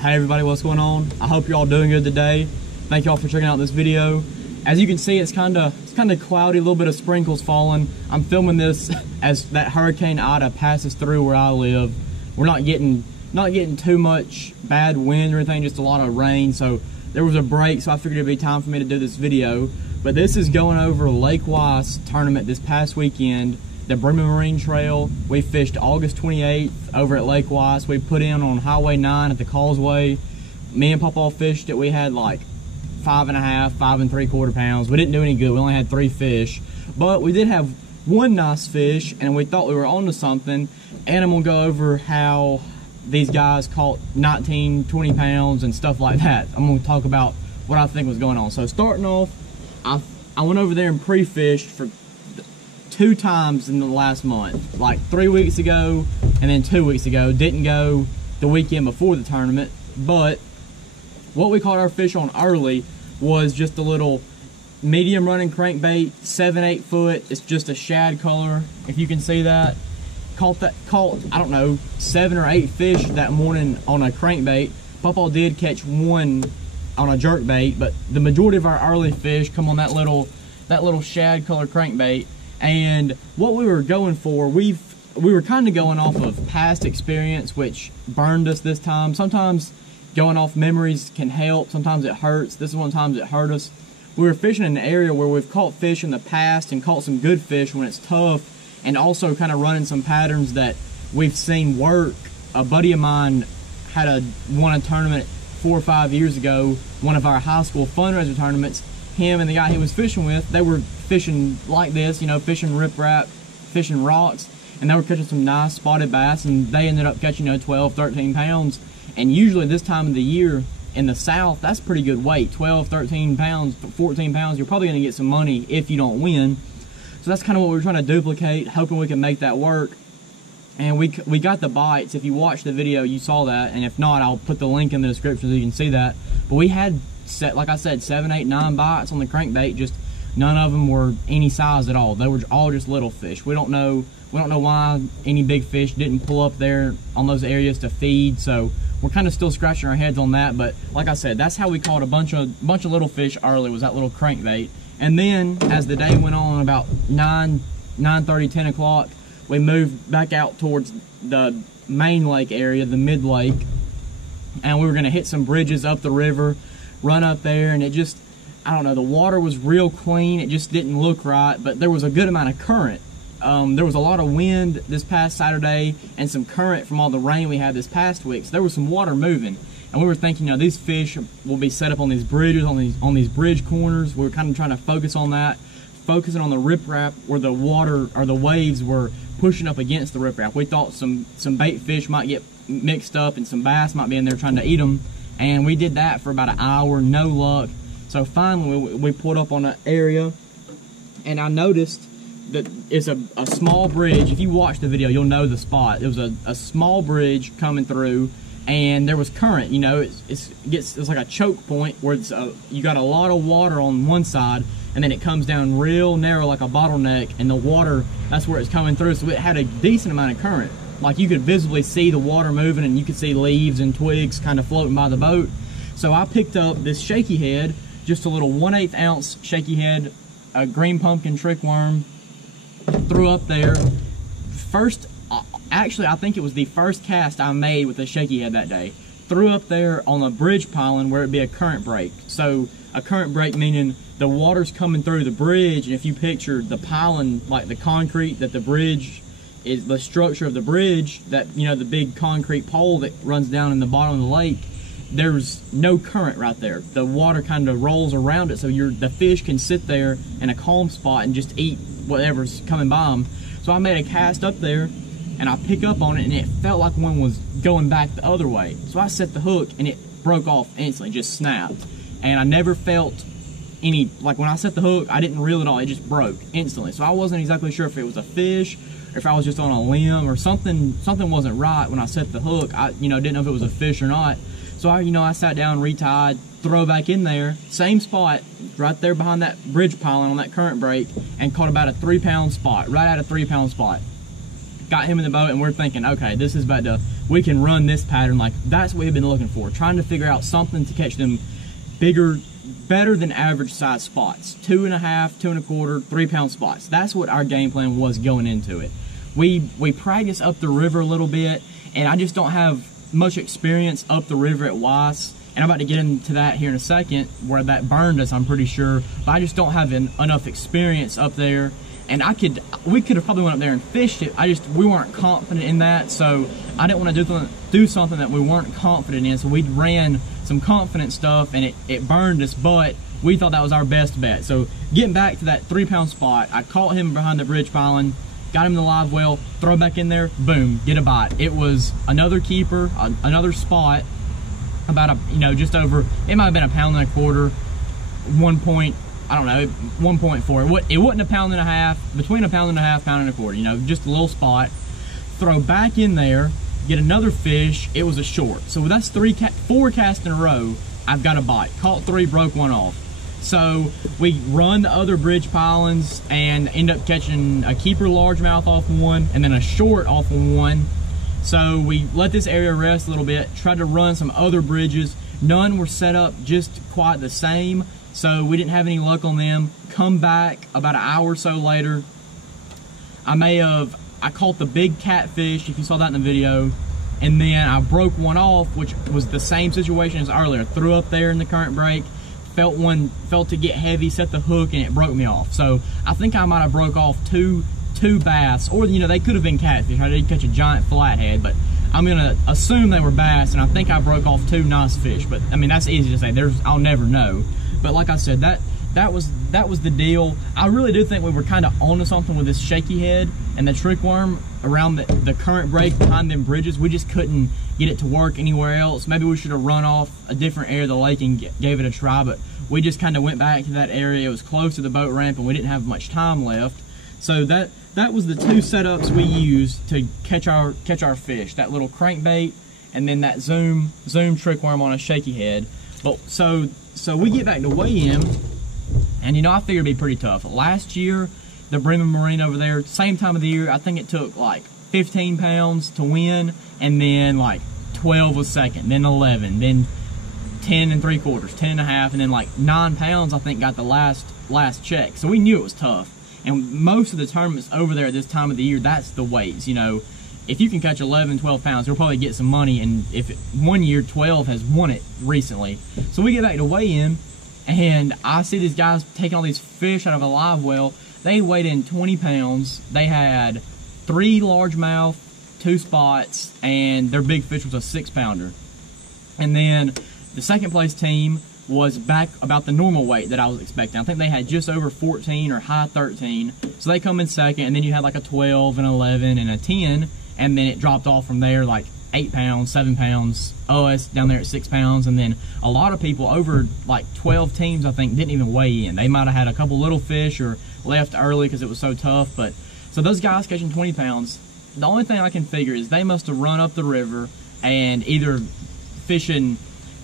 Hey everybody, what's going on? I hope you're all doing good today. Thank y'all for checking out this video. As you can see, it's kind of cloudy, a little bit of sprinkles falling. I'm filming this as that Hurricane Ida passes through where I live. We're not getting too much bad wind or anything, just a lot of rain. So there was a break, so I figured it'd be time for me to do this video. But this is going over Lake Weiss tournament this past weekend. The Bremen Marine Trail. We fished August 28th over at Lake Weiss. We put in on Highway 9 at the causeway. Me and Papa fished it. We had like 5.5, 5 3/4 pounds. We didn't do any good. We only had 3 fish. But we did have one nice fish, and we thought we were onto something. And I'm gonna go over how these guys caught 19, 20 pounds and stuff like that. I'm gonna talk about what I think was going on. So starting off, I went over there and pre-fished for 2 times in the last month, like 3 weeks ago and then 2 weeks ago. Didn't go the weekend before the tournament, but what we caught our fish on early was just a little medium running crankbait, 7-8 foot. It's just a shad color, if you can see that. Caught I don't know, 7 or 8 fish that morning on a crankbait. Papa did catch 1 on a jerkbait, but the majority of our early fish come on that little shad color crankbait. And what we were going for, we were kind of going off of past experience, which burned us this time. Sometimes going off memories can help, sometimes it hurts. This is one of the times it hurt us. We were fishing in an area where we've caught fish in the past and caught some good fish when it's tough, and also kind of running some patterns that we've seen work. A buddy of mine won a tournament 4 or 5 years ago, one of our high school fundraiser tournaments. Him and the guy he was fishing with, they were fishing like this, you know, fishing riprap, fishing rocks, and they were catching some nice spotted bass, and they ended up catching, you know, 12, 13 pounds. And usually this time of the year in the South, that's pretty good weight, 12, 13 pounds, 14 pounds. You're probably gonna get some money if you don't win. So that's kind of what we were trying to duplicate, hoping we can make that work. And we got the bites. If you watched the video, you saw that, and if not, I'll put the link in the description so you can see that. But we had, like I said, 7, 8, 9 bites on the crankbait. Just none of them were any size at all. They were all just little fish. We don't know why any big fish didn't pull up there on those areas to feed. So we're kind of still scratching our heads on that. But like I said, that's how we caught a bunch of little fish early, was that little crankbait. And then as the day went on, about 9:30, 10 o'clock, we moved back out towards the main lake area, the mid lake, and we were gonna hit some bridges up the river, run up there, and it just, I don't know, the water was real clean. It just didn't look right, but there was a good amount of current. There was a lot of wind this past Saturday and some current from all the rain we had this past week, so there was some water moving. And we were thinking, you know, these fish will be set up on these bridges, on these bridge corners. We were kind of trying to focus on that, focusing on the riprap where the water or the waves were pushing up against the riprap. We thought some bait fish might get mixed up and some bass might be in there trying to eat them. And we did that for about an hour, no luck. So finally we pulled up on an area, and I noticed that it's a small bridge. If you watch the video, you'll know the spot. It was a small bridge coming through, and there was current. You know, it's like a choke point where you got a lot of water on one side, and then it comes down real narrow like a bottleneck, and the water, that's where it's coming through. So it had a decent amount of current. Like you could visibly see the water moving, and you could see leaves and twigs kind of floating by the boat. So I picked up this shaky head, just a little 1/8 ounce shaky head, a green pumpkin trick worm, threw up there. Actually, I think it was the first cast I made with a shaky head that day. Threw up there on a bridge piling where it'd be a current break. So a current break meaning the water's coming through the bridge, and if you picture the piling, like the concrete that the bridge is, the structure of the bridge, that, you know, the big concrete pole that runs down in the bottom of the lake, there's no current right there. The water kind of rolls around it, so the fish can sit there in a calm spot and just eat whatever's coming by them. So I made a cast up there, and I pick up on it, and it felt like one was going back the other way. So I set the hook, and it broke off instantly, just snapped. And I never felt any, like when I set the hook, I didn't reel it all, it just broke instantly. So I wasn't exactly sure if it was a fish, or if I was just on a limb, or something wasn't right when I set the hook. I, you know, didn't know if it was a fish or not. So I sat down, retied, throw back in there, same spot, right there behind that bridge piling on that current break, and caught about a 3-pound spot, right at a 3-pound spot. Got him in the boat, and we're thinking, okay, this is about to we can run this pattern. Like, that's what we've been looking for, trying to figure out something to catch them bigger, better than average size spots, 2.5, 2.25, 3 pound spots. That's what our game plan was going into it. We practice up the river a little bit, and I just don't have much experience up the river at Weiss, and I'm about to get into that here in a second, where that burned us, I'm pretty sure, but I just don't have enough experience up there. And we could have probably went up there and fished it. We weren't confident in that, so I didn't want to do something that we weren't confident in. So we ran some confident stuff, and it burned us, but we thought that was our best bet. So getting back to that 3 pound spot, I caught him behind the bridge piling, got him in the live well, throw back in there, boom, get a bite. It was another keeper, another spot, about just over, it might have been 1.25 pounds, 1 point, I don't know, 1.4. It wasn't 1.5 pounds, between 1.5 pounds, 1.25 pounds, just a little spot. Throw back in there, get another fish. It was a short. So that's 4 casts in a row. I've got a bite. Caught 3, broke 1 off. So we run the other bridge pilings and end up catching a keeper largemouth off 1 and then a short off 1. So we let this area rest a little bit, tried to run some other bridges. None were set up just quite the same, so we didn't have any luck on them. Come back about an hour or so later, I caught the big catfish, if you saw that in the video, and then I broke 1 off, which was the same situation as earlier. Threw up there in the current break, felt it get heavy, set the hook, and it broke me off. So I think I might have broke off two bass, or they could have been catfish. I did catch a giant flathead, but I'm gonna assume they were bass, and I think I broke off 2 nice fish. But I mean, that's easy to say. I'll never know. But like I said, that was the deal. I really do think we were kind of onto something with this shaky head and the trick worm around the current break behind them bridges. We just couldn't get it to work anywhere else. Maybe we should have run off a different area of the lake and gave it a try, but we just kind of went back to that area. It was close to the boat ramp, and we didn't have much time left. So that was the 2 setups we used to catch our fish. That little crankbait, and then that zoom trick worm on a shaky head. But so we get back to weigh-in, and I figured it'd be pretty tough. Last year, the Bremen Marine over there, same time of the year, I think it took like 15 pounds to win, and then like 12 was second, then 11, then 10 3/4, 10 1/2, and then like 9 pounds I think got the last check. So we knew it was tough. And most of the tournaments over there at this time of the year, that's the weights. If you can catch 11, 12 pounds, you'll probably get some money. And one year 12 has won it recently. So we get back to weigh-in, and I see these guys taking all these fish out of a live well. They weighed in 20 pounds. They had 3 largemouth, 2 spots, and their big fish was a 6-pounder. And then the second place team was back about the normal weight that I was expecting. I think they had just over 14 or high 13. So they come in second, and then you had like a 12, an 11, and a 10, and then it dropped off from there, like 8 pounds, 7 pounds, us down there at 6 pounds, and then a lot of people over like 12 teams, I think, didn't even weigh in. They might have had a couple little fish or left early because it was so tough. But so those guys catching 20 pounds, the only thing I can figure is they must have run up the river and either fishing,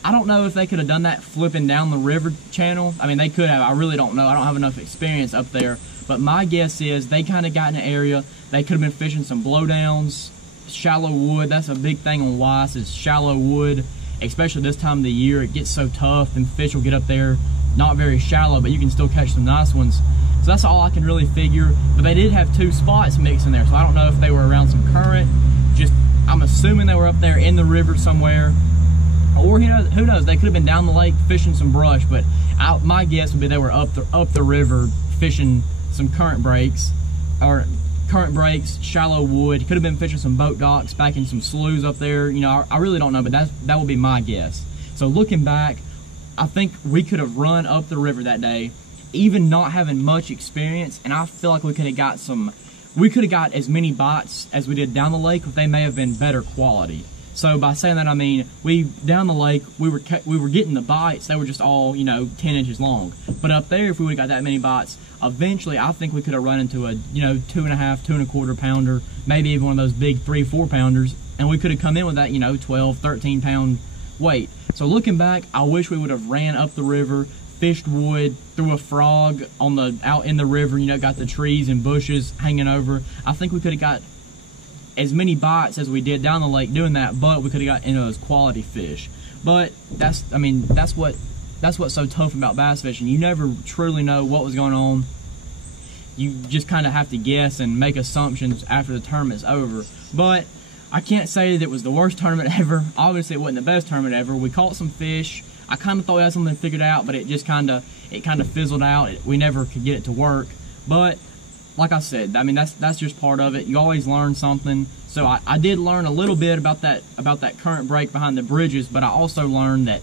I don't know if they could have done that flipping down the river channel. I mean, they could have. I really don't know. I don't have enough experience up there. But my guess is they kind of got in an area. They could have been fishing some blowdowns, shallow wood. That's a big thing on Weiss, is shallow wood. Especially this time of the year, it gets so tough, and fish will get up there not very shallow, but you can still catch some nice ones. So that's all I can really figure. But they did have 2 spots mixed in there, so I don't know if they were around some current. I'm assuming they were up there in the river somewhere. Or who knows, they could have been down the lake fishing some brush, but my guess would be they were up the river fishing some current breaks, shallow wood. Could have been fishing some boat docks back in some sloughs up there. I really don't know, but that would be my guess. So looking back, I think we could have run up the river that day, even not having much experience, and I feel like we could have got as many bites as we did down the lake, but they may have been better quality. So by saying that, I mean, down the lake, we were getting the bites. They were just all, 10 inches long. But up there, if we would have got that many bites, eventually I think we could have run into a, 2.5, 2.25 pounder, maybe even one of those big 3-4 pounders, and we could have come in with that, 12, 13 pound weight. So looking back, I wish we would have ran up the river, fished wood, threw a frog out in the river, got the trees and bushes hanging over. I think we could have got as many bites as we did down the lake doing that, but we could have got into those quality fish. But that's what's so tough about bass fishing. You never truly know what was going on. You just kind of have to guess and make assumptions after the tournament's over. But I can't say that it was the worst tournament ever. Obviously, it wasn't the best tournament ever. We caught some fish. I kind of thought we had something figured out, but it just kind of fizzled out. We never could get it to work. But like I said, I mean, that's just part of it. You always learn something. So I did learn a little bit about that current break behind the bridges, but I also learned that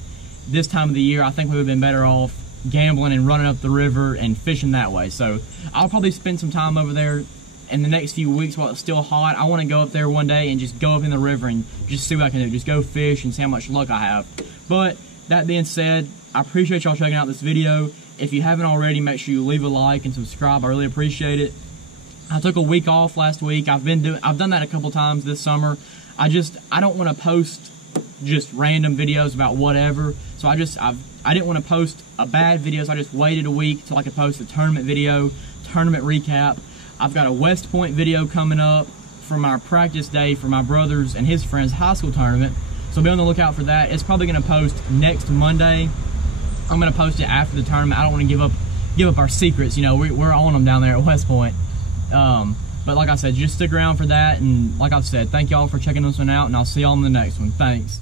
this time of the year, I think we would have been better off gambling and running up the river and fishing that way. So I'll probably spend some time over there in the next few weeks while it's still hot. I want to go up there one day and just go up in the river and just see what I can do. Just go fish and see how much luck I have. But that being said, I appreciate y'all checking out this video. If you haven't already, make sure you leave a like and subscribe. I really appreciate it. I took a week off last week. I've done that a couple times this summer. I don't want to post just random videos about whatever. So I didn't want to post a bad video, so I just waited a week till I could post a tournament video, tournament recap. I've got a West Point video coming up from our practice day for my brother's and his friend's high school tournament. So be on the lookout for that. It's probably going to post next Monday. I'm going to post it after the tournament. I don't want to give up our secrets. You know, we're on them down there at West Point. But like I said, just stick around for that. And like I said, thank y'all for checking this one out, and I'll see y'all in the next one. Thanks.